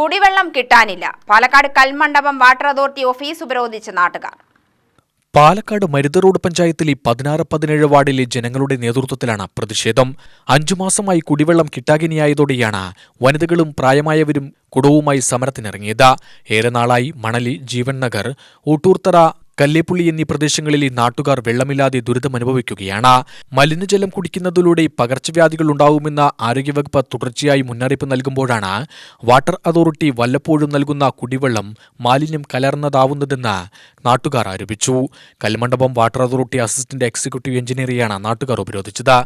കുടിവെള്ളം കിട്ടാനില്ല. Palakkad Kalmandapam water authority office ഉപരോധിച്ച നാട്ടുകാർ. പാലക്കാട് മരുത് റോഡ് പഞ്ചായത്തിലെ 16-17 വാർഡിലെ ജനങ്ങളുടെ നേതൃത്വത്തിലാണ് പ്രതിഷേധം. 5 മാസമായി കുടിവെള്ളം കിട്ടാകിനിയായതോടെയാണ് വനിതകളും പ്രായമായവരും കുടവുമായി സമരത്തിനിറങ്ങിയത്. ഏറെ നാളായി മണലി, ജീവൻ നഗർ, ഊട്ടൂർത്തറ, കല്ലേപ്പുള്ളി എന്നീ പ്രദേശങ്ങളിലെ നാട്ടുകാർ വെള്ളമില്ലാതെ ദുരിതമനുഭവിക്കുകയാണ്. മലിനജലം കുടിക്കുന്നതിലൂടെ പകർച്ചവ്യാധികൾ ഉണ്ടാവുമെന്ന ആരോഗ്യവകുപ്പ് തുടർച്ചയായി മുന്നറിയിപ്പ് നൽകുമ്പോഴാണ് വാട്ടർ അതോറിറ്റി വല്ലപ്പോഴും നൽകുന്ന കുടിവെള്ളം മാലിന്യം കലർന്നതാവുന്നതെന്ന് നാട്ടുകാർ ആരോപിച്ചു. Kalmandapam water authority assistant executive എഞ്ചിനീയറെയാണ് നാട്ടുകാർ ഉപരോധിച്ചത്.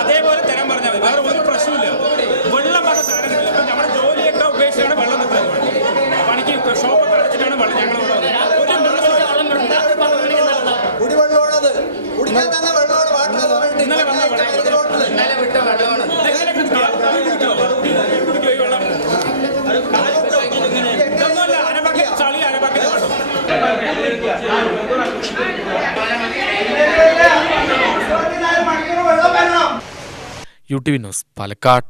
അതേപോലെ തരാൻ പറഞ്ഞാൽ വേറെ ഒരു പ്രശ്നമില്ല. വെള്ളം പറഞ്ഞ സാധനങ്ങളില്ല. അപ്പം നമ്മുടെ ജോലിയൊക്കെ ഉപേക്ഷിച്ചാണ് വെള്ളം നിർത്തുന്നത്. പണിക്ക് ഷോപ്പൊക്കെ അടച്ചിട്ടാണ് വെള്ളം ഞങ്ങൾ ഇന്നലെ വിട്ട വെള്ളമാണ്. ഇതൊന്നുമല്ല, അരബക്കെ ചളി, അരബക്കെ UTV ന്യൂസ് പാലക്കാട്.